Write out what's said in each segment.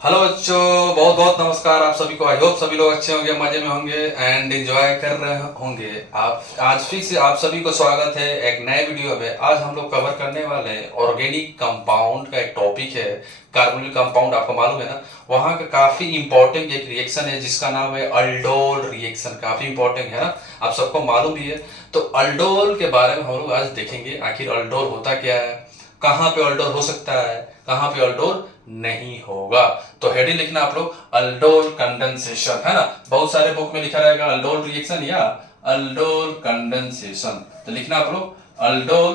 Hello बच्चों, बहुत बहुत नमस्कार आप सभी को। आई होप सभी लोग अच्छे होंगे, मजे में होंगे एंड एंजॉय कर रहे होंगे। आप आज फिर से आप सभी को स्वागत है एक नए वीडियो में। आज हम लोग कवर करने वाले हैं ऑर्गेनिक कंपाउंड का एक टॉपिक है। कार्बोनिल कंपाउंड आपको मालूम है ना, वहाँ का काफी इंपॉर्टेंट एक रिएक्शन है जिसका नाम है अल्डोल रिएक्शन। काफी इंपॉर्टेंट है ना, आप सबको मालूम भी है। तो अल्डोल के बारे में हम लोग आज देखेंगे, आखिर अल्डोल होता क्या है, कहाँ पे अल्डोल हो सकता है, कहाँ पे अल्डोल नहीं होगा। तो हेडिंग लिखना आप लोग अल्डोल कंडेंसेशन, है ना। बहुत सारे बुक में लिखा रहेगा अल्डोल रिएक्शन या अल्डोल कंडेंसेशन, तो लिखना आप लोग अल्डोल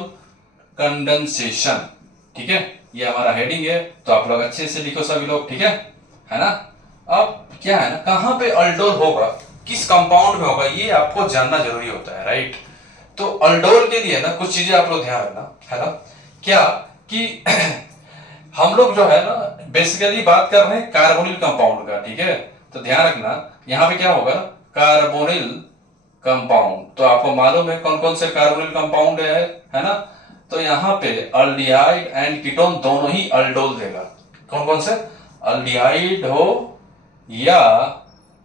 कंडेंसेशन। ठीक है, ये हमारा हेडिंग है, तो आप लोग अच्छे से लिखो सभी लोग, ठीक है ना। अब क्या है ना, कहाँ पे अल्डोल होगा, किस कंपाउंड में होगा, ये आपको जानना जरूरी होता है, राइट। तो अल्डोल के लिए ना कुछ चीजें आप लोग ध्यान रखना, है ना। क्या कि हम लोग जो है ना बेसिकली बात कर रहे हैं कार्बोनिल कंपाउंड का, ठीक है। तो ध्यान रखना, यहाँ पे क्या होगा, कार्बोनिल कंपाउंड। तो आपको मालूम है कौन कौन से कार्बोनिल कंपाउंड है ना। तो यहाँ पे अल्डिहाइड एंड कीटोन दोनों ही अल्डोल देगा। कौन कौन से, अल्डिहाइड हो या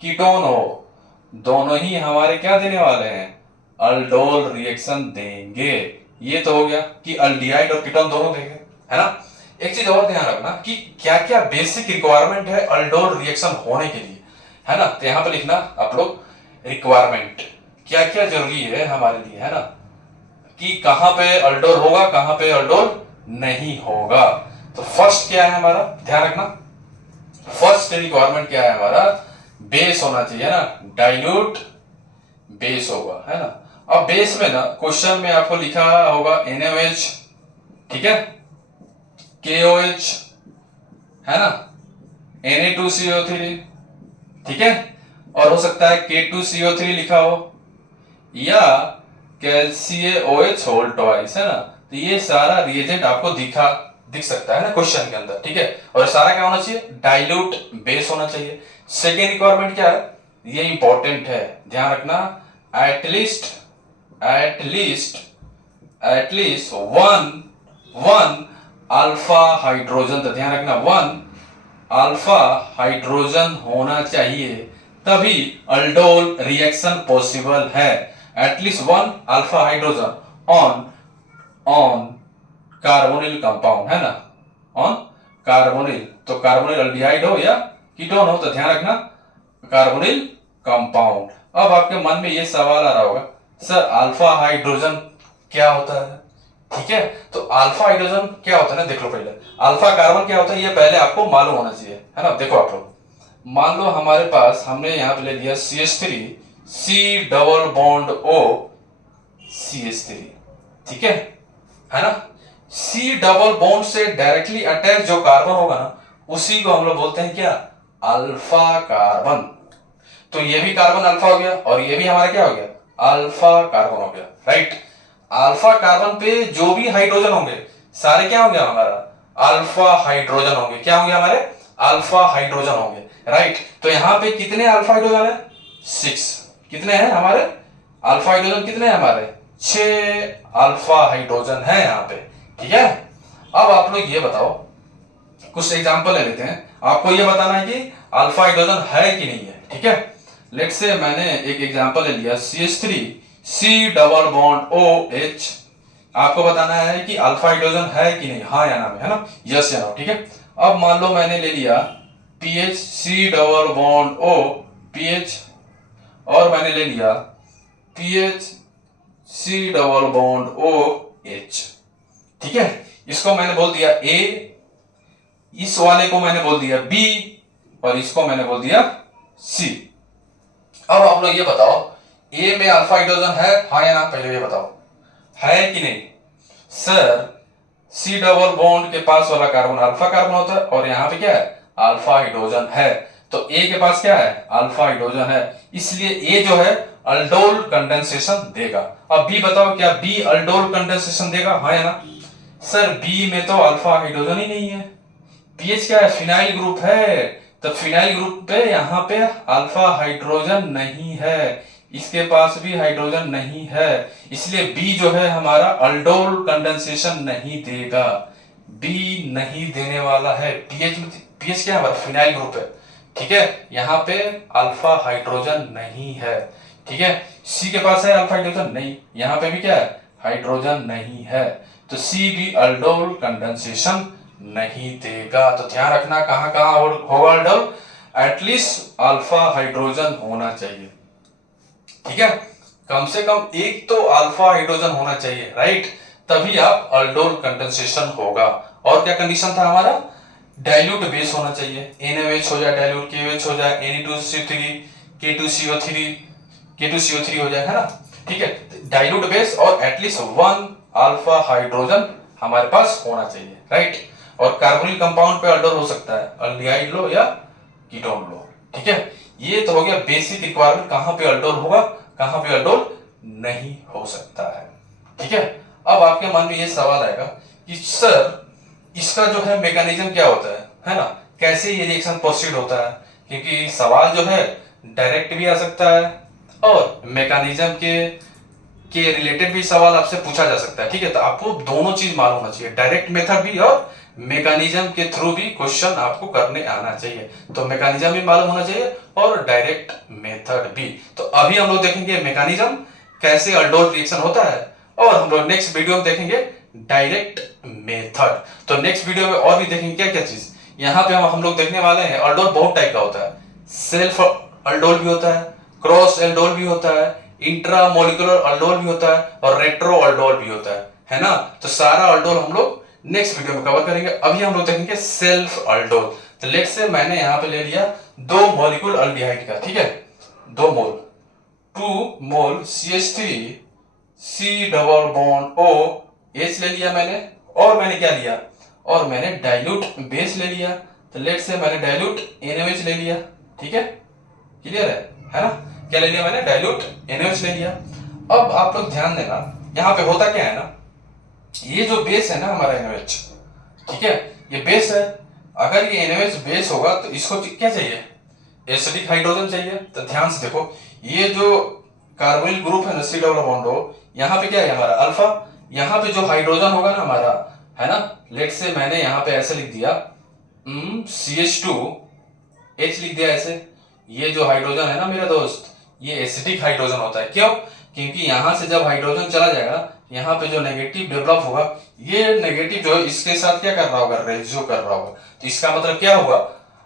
कीटोन हो, दोनों ही हमारे क्या देने वाले हैं, अल्डोल रिएक्शन देंगे। ये तो हो गया कि अल्डिहाइड और कीटोन दोनों देंगे, है ना। एक चीज और ध्यान रखना कि क्या क्या बेसिक रिक्वायरमेंट है अल्डोल रिएक्शन होने के लिए, है ना। तो यहां पे लिखना आप लोग रिक्वायरमेंट, क्या क्या जरूरी है हमारे लिए, है ना, कि कहां पे अल्डोल होगा, कहां पे अल्डोल नहीं होगा। तो फर्स्ट क्या है हमारा, ध्यान रखना, फर्स्ट रिक्वायरमेंट क्या है हमारा, बेस होना चाहिए ना, डाइल्यूट बेस होगा, है ना। अब बेस में ना क्वेश्चन में आपको लिखा होगा NaOH, ठीक है, KOH, है ना, Na2CO3, ठीक है, और हो सकता है K2CO3 लिखा हो, या KClOH होल ट्वाइस, है ना। तो ये सारा रिएजेंट आपको दिख सकता है ना क्वेश्चन के अंदर, ठीक है। और सारा क्या होना चाहिए, डाइल्यूट बेस होना चाहिए। सेकेंड रिक्वायरमेंट क्या है, ये इंपॉर्टेंट है, ध्यान रखना, at least at least at least one one alpha hydrogen. तो ध्यान रखना, वन अल्फा हाइड्रोजन होना चाहिए, तभी अल्डोल रिएक्शन पॉसिबल है। At least one alpha hydrogen on on carbonyl compound, है ना, ऑन कार्बोनिल। तो कार्बोनिल अल्डिहाइड हो या कीटोन हो, तो ध्यान रखना कार्बोनिल कंपाउंड। अब आपके मन में ये सवाल आ रहा होगा, सर अल्फा हाइड्रोजन क्या होता है, ठीक है। तो अल्फा हाइड्रोजन क्या होता है ना, देख लो पहले अल्फा कार्बन क्या होता है, ये पहले आपको मालूम होना चाहिए, है ना। देखो आप लोग, मान लो हमारे पास हमने यहाँ पे ले लिया CH3, C double bond O CH3, ठीक है ना। C डबल बॉन्ड से डायरेक्टली अटैच जो कार्बन होगा ना, उसी को हम लोग बोलते हैं क्या, अल्फा कार्बन। तो ये भी कार्बन अल्फा हो गया और ये भी हमारा क्या हो गया, अल्फा कार्बन हो गया, राइट। अल्फा कार्बन पे जो भी हाइड्रोजन होंगे सारे क्या होंगे हमारा, अल्फा हाइड्रोजन होंगे। क्या होंगे हमारे, अल्फा हाइड्रोजन होंगे, राइट। तो यहां पे कितने अल्फा हाइड्रोजन है, 6। कितने हैं हमारे अल्फा हाइड्रोजन, कितने हैं हमारे, 6 अल्फा हाइड्रोजन है यहाँ पे, ठीक है। अब आप लोग ये बताओ, कुछ एग्जांपल ले लेते हैं, आपको ये बताना है कि अल्फा हाइड्रोजन है कि नहीं है, ठीक है। लेट से मैंने एक एग्जांपल ले लिया CH3, C double bond OH। आपको बताना है कि अल्फा हाइड्रोजन है कि नहीं, हाँ या ना में, है ना, यस या नो, ठीक है। अब मान लो मैंने ले लिया PH, C double bond O PH, और मैंने ले लिया PH, C double bond OH, ठीक है। इसको मैंने बोल दिया A, इस वाले को मैंने बोल दिया B, और इसको मैंने बोल दिया C। अब आप लोग ये बताओ, ए में अल्फा हाइड्रोजन है, हाँ या ना, पहले ये बताओ है कि नहीं। सर C डबल बॉन्ड के पास वाला कार्बन अल्फा कार्बन होता है, और यहाँ पे क्या है, अल्फा हाइड्रोजन है। तो ए के पास क्या है, अल्फा हाइड्रोजन है, इसलिए ए जो है अल्डोल कंडेंसेशन देगा। अब बी बताओ, क्या बी अल्डोल कंडेंसेशन देगा, हाँ या ना। सर बी में तो अल्फा हाइड्रोजन ही नहीं है, पीएच क्या है, फिनाइल ग्रुप है। तो फिनाइल ग्रुप पे यहाँ पे अल्फा हाइड्रोजन नहीं है, इसके पास भी हाइड्रोजन नहीं है, इसलिए बी जो है हमारा अल्डोल कंडेंसेशन नहीं देगा, बी नहीं देने वाला है। पीएच पीएच क्या है हमारा, फिनाइल ग्रुप है, ठीक है। यहाँ पे अल्फा हाइड्रोजन नहीं है, ठीक है। सी के पास है अल्फा हाइड्रोजन, नहीं। यहाँ पे भी क्या है, हाइड्रोजन नहीं है, तो सी भी अल्डोल कंडेंसेशन नहीं देगा। तो ध्यान रखना कहाँ कहाँ होगा अल्डोल, एटलीस्ट अल्फा हाइड्रोजन होना चाहिए, ठीक है। कम से कम एक तो अल्फा हाइड्रोजन होना चाहिए, राइट, तभी आप अल्डोल कंडेंसेशन होगा। और क्या कंडीशन था हमारा, डाइल्यूट बेस होना चाहिए, NaOH हो जाए, डाइल्यूट KOH हो जाए, Ne2CO3 K2CO3 K2CO3 हो जाए, है ना, ठीक है। डाइल्यूट बेस और एटलीस्ट 1 अल्फा हाइड्रोजन हमारे पास होना चाहिए, राइट। और कार्बोनिल कंपाउंड पे अल्डोल हो सकता है, अल्डिहाइड लो या कीटोन लो, ठीक है। ये तो हो गया बेसिक रिक्वायरमेंट, कहां पे अल्डोल होगा, कहां पे अल्डोल नहीं हो सकता है, ठीक है। अब आपके मन में ये सवाल आएगा कि सर इसका जो है मैकेनिज्म क्या होता है ना, कैसे ये रिएक्शन प्रोसीड होता है, क्योंकि सवाल जो है डायरेक्ट भी आ सकता है और मैकेनिज्म के रिलेटेड भी सवाल आपसे पूछा जा सकता है, ठीक है। तो आपको दोनों चीज मालूम होना चाहिए, डायरेक्ट मेथड भी और मैकेनिज्म के थ्रू भी क्वेश्चन आपको करने आना चाहिए। तो मैकेनिज्म भी मालूम होना चाहिए और डायरेक्ट मेथड भी। तो अभी हम लोग देखेंगे मैकेनिज्म कैसे अल्डोल रिएक्शन होता है, और हम लोग नेक्स्ट वीडियो में देखेंगे डायरेक्ट मेथड। तो नेक्स्ट वीडियो में और भी देखेंगे क्या क्या चीज। यहाँ पे हम लोग देखने वाले हैं अल्डोल बहुत टाइप का होता है, सेल्फ अल्डोल भी होता है, क्रॉस अल्डोल भी होता है, इंट्रा मोलिकुलर अल्डोल भी होता है और रेट्रो अल्डोल भी होता है ना। तो सारा अल्डोल हम लोग नेक्स्ट वीडियो में कवर करेंगे। अभी हम लोग देखेंगे सेल्फ अल्डोल। तो लेट्स से मैंने यहाँ पे ले लिया 2 मॉलिक्यूल अल्डिहाइड का, ठीक है, 2 मोल, 2 मोल CH3 C double bond OH ले लिया मैंने, और मैंने क्या लिया, और मैंने डाइल्यूट बेस ले लिया। तो लेट्स से मैंने डाइल्यूट NaOH ले लिया, ठीक है, क्लियर है ना। क्या ले लिया मैंने, डाइल्यूट NaOH ले लिया। अब आप लोग ध्यान देना, यहाँ पे होता क्या है ना, ये जो बेस है ना हमारा NaOH, ठीक है, ये बेस है। अगर ये NaOH बेस होगा तो इसको क्या चाहिए, एसिडिक हाइड्रोजन चाहिए। तो ध्यान से देखो, ये जो कार्बोनिल ग्रुप है ना C डबल बॉन्ड O, यहाँ पे क्या है हमारा अल्फा, यहाँ पे जो हाइड्रोजन होगा ना हमारा, है ना, लेट से मैंने यहाँ पे ऐसे लिख दिया CH2H लिख दिया ऐसे। ये जो हाइड्रोजन है ना मेरा दोस्त, ये एसिडिक हाइड्रोजन होता है। क्यों, क्योंकि यहां से जब हाइड्रोजन चला जाएगा, यहाँ पे जो नेगेटिव डेवलप होगा, ये नेगेटिव जो है इसके साथ क्या कर रहा होगा, रेजियो कर रहा होगा। तो इसका मतलब क्या हुआ,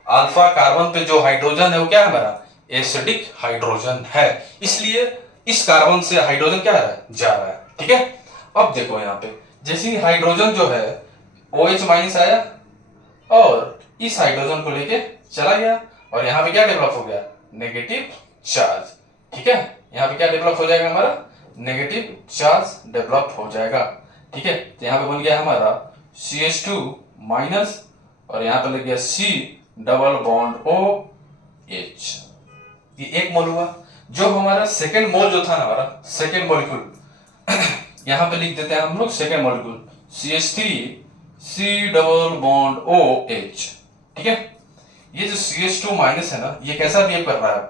अल्फा कार्बन पे जो हाइड्रोजन है वो क्या है हमारा, एसिडिक हाइड्रोजन है, इसलिए इस कार्बन से हाइड्रोजन क्या है, जा रहा है, ठीक है। अब देखो यहाँ पे जैसे ही हाइड्रोजन जो है OH माइनस आया और इस हाइड्रोजन को लेके चला गया, और यहाँ पे क्या डेवलप हो गया, नेगेटिव चार्ज, ठीक है। यहाँ पे क्या डेवलप हो जाएगा हमारा, नेगेटिव चार्ज डेवलप हो जाएगा, ठीक है। तो यहाँ पे बन गया हमारा CH2 माइनस, और यहाँ पे लग गया C डबल बॉन्ड OH, ये एक मोल हुआ। जो हमारा सेकेंड मोल जो था ना हमारा सेकेंड मॉलिक्यूल, यहाँ पे लिख देते हैं हम लोग second molecule CH3 C double bond OH, ठीक है। ये जो CH2 माइनस है ना, ये कैसा बिहेव कर रहा है,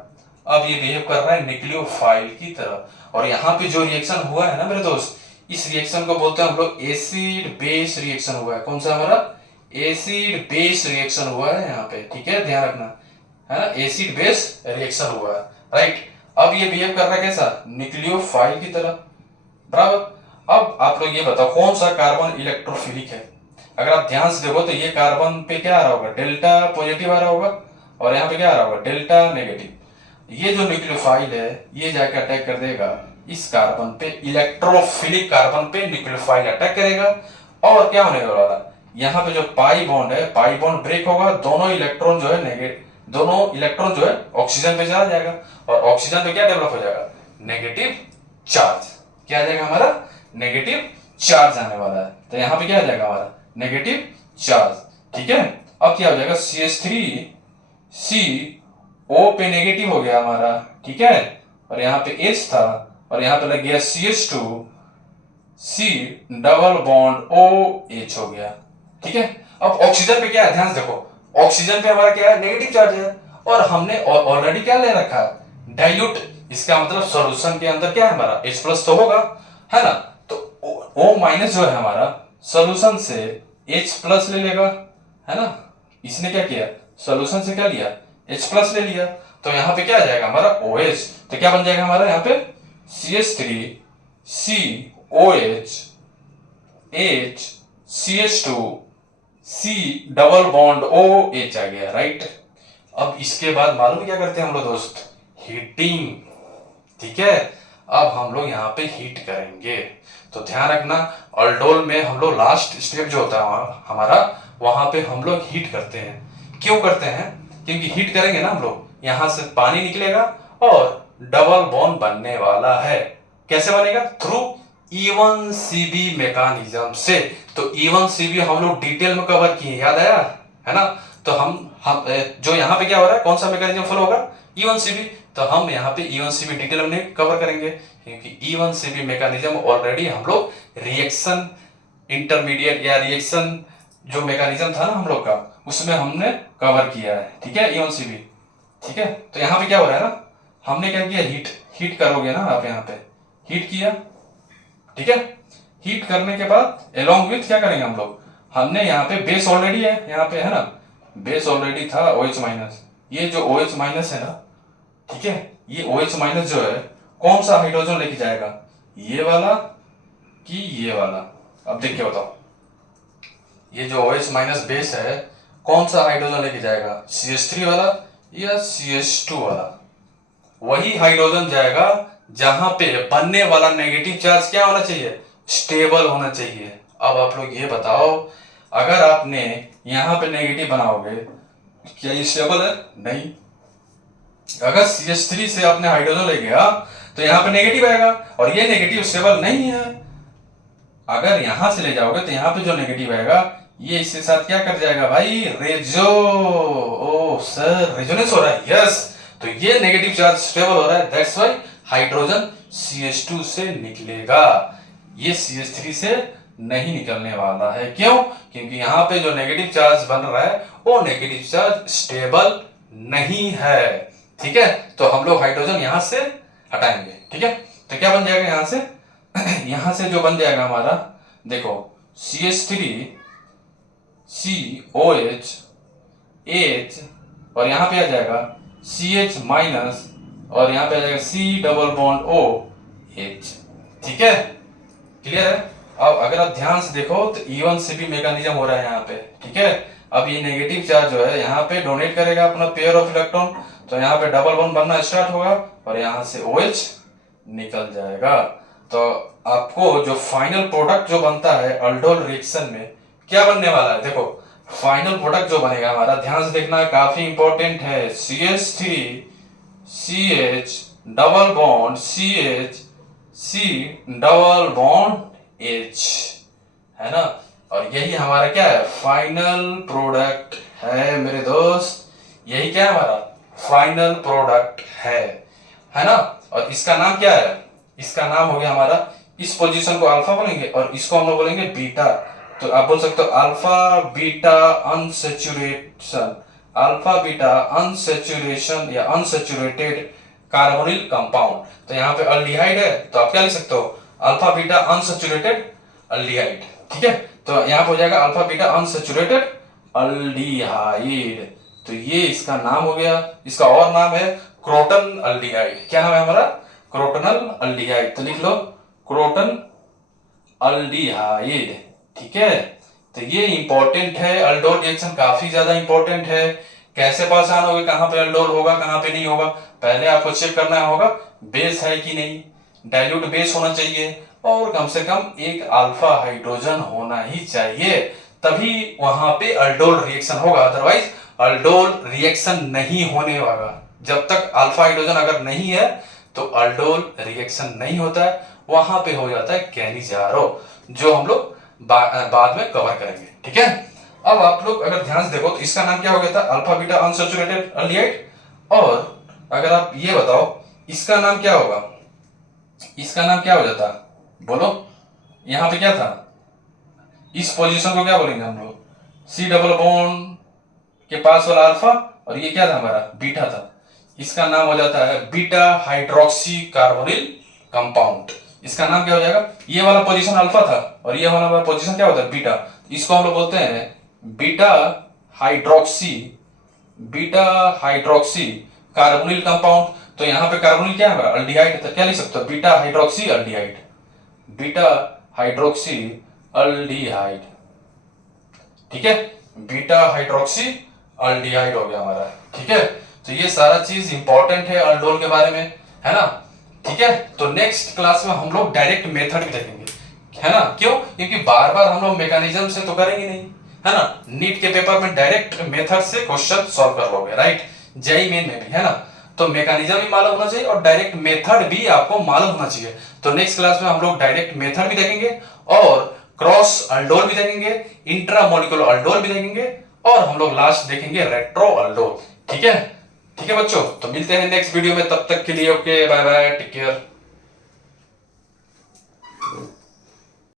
अब ये बिहेव कर रहा है न्यूक्लियोफाइल की तरह। और यहाँ पे जो रिएक्शन हुआ है ना मेरे दोस्त, इस रिएक्शन को बोलते हैं हम लोग एसिड बेस रिएक्शन हुआ है। कौन सा हमारा, एसिड बेस रिएक्शन हुआ है यहाँ पे, ठीक है, ध्यान रखना, है ना, एसिड बेस रिएक्शन हुआ है, राइट। अब ये बिहेव कर रहा है कैसा, न्यूक्लियोफाइल की तरह, बराबर। अब आप लोग ये बताओ कौन सा कार्बन इलेक्ट्रोफिलिक है। अगर आप ध्यान से देखो तो ये कार्बन पे क्या आ रहा होगा, डेल्टा पॉजिटिव आ रहा होगा, और यहाँ पे क्या आ रहा होगा, डेल्टा नेगेटिव। ये जो न्यूक्लियोफाइल है ये जाके अटैक कर देगा इस कार्बन पे, इलेक्ट्रोफिलिक कार्बन पे न्यूक्लियोफाइल अटैक करेगा, और क्या होने वाला है, यहाँ पे जो पाई बॉन्ड है, पाई बॉन्ड ब्रेक होगा, दोनों इलेक्ट्रॉन जो है दोनों इलेक्ट्रॉन जो है ऑक्सीजन पे चला जाएगा, और ऑक्सीजन पे क्या डेवलप हो जाएगा, नेगेटिव चार्ज। क्या आ जाएगा हमारा, नेगेटिव चार्ज आने वाला है। तो यहाँ पे क्या आ जाएगा हमारा, नेगेटिव चार्ज, ठीक है। अब क्या हो जाएगा, CH3 C O पे नेगेटिव हो गया हमारा, ठीक है, और यहाँ पे H था, और यहाँ पे लग गया CH2 C double bond OH हो गया, ठीक है। अब ऑक्सीजन पे क्या है, ध्यान से देखो, ऑक्सीजन पे हमारा क्या है, नेगेटिव चार्ज है, और हमने ऑलरेडी क्या ले रखा है, डाइल्यूट। इसका मतलब सॉल्यूशन के अंदर क्या है हमारा, H प्लस तो होगा, है ना। तो O माइनस जो है हमारा सॉल्यूशन से H प्लस ले लेगा, है ना, इसने क्या किया, सोल्यूशन से क्या लिया, H+ ले लिया, तो यहाँ पे क्या आ जाएगा हमारा OH। तो क्या बन जाएगा हमारा यहाँ पे CH3 COH H CH2 C double bond OH आ गया, राइट। अब इसके बाद मालूम क्या करते हैं हम लोग दोस्त, हीटिंग, ठीक है। अब हम लोग यहाँ पे हीट करेंगे, तो ध्यान रखना अल्डोल में हम लोग लास्ट स्टेप जो होता है हमारा, वहां पे हम लोग हीट करते हैं। क्यों करते हैं, क्योंकि हीट करेंगे ना हम लोग, यहाँ से पानी निकलेगा और डबल बॉन्ड बनने वाला है। कैसे बनेगा, थ्रू E1 CB मैकेनिज्म से। तो E1 CB हम लोग डिटेल में कवर किए, याद आया है ना। तो हम जो यहाँ पे क्या हो रहा है, कौन सा मैकेनिज्म फॉलो होगा, E1 CB। तो हम यहाँ पे E1 CB डिटेल में कवर करेंगे, क्योंकि E1 CB मैकेनिज्म ऑलरेडी हम लोग रिएक्शन इंटरमीडिएट या रिएक्शन जो मैकेनिज्म था ना हम लोग का, उसमें हमने कवर किया है, ठीक है, E1 CB, ठीक है। तो यहाँ पे क्या हो रहा है ना, हमने क्या किया, हीट करोगे ना आप, यहाँ पे हीट किया, ठीक है। हीट करने के बाद एलोंग विथ क्या करेंगे हम लोग, हमने यहाँ पे बेस ऑलरेडी है, यहाँ पे है ना, बेस ऑलरेडी था OH-। ये जो OH- है ना, ठीक है, ये OH- जो है कौन सा हाइड्रोजन लेके जाएगा, ये वाला कि ये वाला। अब देख के बताओ, ये जो OH- बेस है कौन सा हाइड्रोजन लेके जाएगा, CH3 वाला या CH2 वाला। वही हाइड्रोजन जाएगा जहां पे बनने वाला नेगेटिव चार्ज क्या होना चाहिए, स्टेबल होना चाहिए। अब आप लोग ये बताओ, अगर आपने यहां पे नेगेटिव बनाओगे, क्या ये स्टेबल है, नहीं। अगर CH3 से आपने हाइड्रोजन ले गया तो यहाँ पे नेगेटिव आएगा, और ये नेगेटिव स्टेबल नहीं है। अगर यहां से ले जाओगे तो यहाँ पे जो नेगेटिव आएगा, ये इसके साथ क्या कर जाएगा भाई, ओ सर रेजोनेंस हो रहा है, यस। तो ये नेगेटिव चार्ज स्टेबल हो रहा है, दैट्स व्हाई हाइड्रोजन CH2 से निकलेगा, ये CH3 से नहीं निकलने वाला है। क्यों, क्योंकि यहाँ पे जो नेगेटिव चार्ज बन रहा है वो नेगेटिव चार्ज स्टेबल नहीं है, ठीक है। तो हम लोग हाइड्रोजन यहां से हटाएंगे, ठीक है। तो क्या बन जाएगा यहां से यहां से जो बन जाएगा हमारा, देखो CH3 COH H, और यहां पे आ जाएगा CH- और यहां पे आ जाएगा C डबल बॉन्ड OH, ठीक है, क्लियर है। अब अगर आप ध्यान से देखो तो E1 CB मैकेनिज्म हो रहा है यहाँ पे, ठीक है। अब ये नेगेटिव चार्ज जो है यहाँ पे डोनेट करेगा अपना पेयर ऑफ इलेक्ट्रॉन, तो यहाँ पे डबल बॉन्ड बनना स्टार्ट होगा और यहाँ से OH निकल जाएगा। तो आपको जो फाइनल प्रोडक्ट जो बनता है अल्डोल रिएक्शन में, क्या बनने वाला है, देखो फाइनल प्रोडक्ट जो बनेगा हमारा, ध्यान से देखना, काफी इंपॉर्टेंट है, CH3 CH double bond CH C double bond H, है ना। और यही हमारा क्या है, फाइनल प्रोडक्ट है मेरे दोस्त, यही क्या है हमारा फाइनल प्रोडक्ट है ना। और इसका नाम क्या है, इसका नाम हो गया हमारा, इस पोजीशन को अल्फा बोलेंगे और इसको हम लोग बोलेंगे बीटा। तो आप बोल सकते हो alpha beta unsaturation, alpha beta unsaturation या अनसैचुरेटेड कार्बोनिल कंपाउंड। तो यहाँ पे अल्डिहाइड है, तो आप क्या लिख सकते हो, अल्फा बीटा अनसैचुरेटेड अल्डिहाइड, ठीक है। तो यहाँ पे हो जाएगा अल्फा बीटा अनसैचुरेटेड अल्डिहाइड। तो ये इसका नाम हो गया, इसका और नाम है क्रोटन अल्डिहाइड। क्या नाम है हमारा, क्रोटनल अल्डिहाइड। तो लिख लो क्रोटन अल्डिहाइड, ठीक है। तो ये इंपॉर्टेंट है, अल्डोल रिएक्शन काफी ज्यादा इंपॉर्टेंट है। कैसे पहचान होगी कहां पे अल्डोल होगा कहां पे नहीं होगा, पहले आपको चेक करना होगा बेस है कि नहीं, डाइल्यूट बेस होना चाहिए और कम से कम एक अल्फा हाइड्रोजन होना ही चाहिए, तभी वहां पे अल्डोल रिएक्शन होगा। अदरवाइज अल्डोल रिएक्शन नहीं होने वाला। जब तक अल्फा हाइड्रोजन अगर नहीं है तो अल्डोल रिएक्शन नहीं होता है, वहां पे हो जाता है कैनिजारो, जो हम लोग बाद में कवर करेंगे, ठीक है। अब आप लोग अगर ध्यान से देखो तो इसका नाम क्या हो गया था, अल्फा बीटा अनसैचुरेटेड अल्डिहाइड। और अगर आप ये बताओ इसका नाम क्या होगा, इसका नाम क्या हो जाता, बोलो। यहां पे क्या था, इस पोजीशन को क्या बोलेंगे हम लोग, C डबल बॉन्ड के पास वाला अल्फा, और ये क्या था हमारा बीटा था, इसका नाम हो जाता है बीटा हाइड्रोक्सी कार्बोनिल कंपाउंड। इसका नाम क्या हो जाएगा, ये वाला पोजीशन अल्फा था और ये वाला पोजीशन क्या होता है बीटा, इसको हम लोग बोलते हैं beta hydroxy beta hydroxy carbonyl compound, तो यहाँ पे कार्बोनिल क्या है, अल्डिहाइड, तो क्या लिख सकते हो, beta hydroxy aldehyde, beta hydroxy aldehyde, ठीक है, बीटा हाइड्रोक्सी अल्डिहाइड हो गया हमारा, ठीक है। तो ये सारा चीज इंपॉर्टेंट है अल्डोल के बारे में, है ना, ठीक है। तो नेक्स्ट क्लास में हम लोग डायरेक्ट मेथड भी देखेंगे, है ना, क्यों, क्योंकि बार बार हम लोग मैकेनिज्म से तो करेंगे नहीं, है ना, नीट के पेपर में डायरेक्ट मेथड से क्वेश्चन सॉल्व कर लोगे, राइट, जेईई मेन में भी, है ना। तो मैकेनिज्म भी मालूम होना चाहिए और डायरेक्ट मेथड भी आपको मालूम होना चाहिए। तो नेक्स्ट क्लास में हम लोग डायरेक्ट मेथड भी देखेंगे और क्रॉस अल्डोल भी देखेंगे, इंट्रा मॉलिक्यूलर अल्डोल भी देखेंगे और हम लोग लास्ट देखेंगे रेट्रो अल्डोल, ठीक है, ठीक है बच्चों। तो मिलते हैं नेक्स्ट वीडियो में, तब तक के लिए okay, bye bye, take care.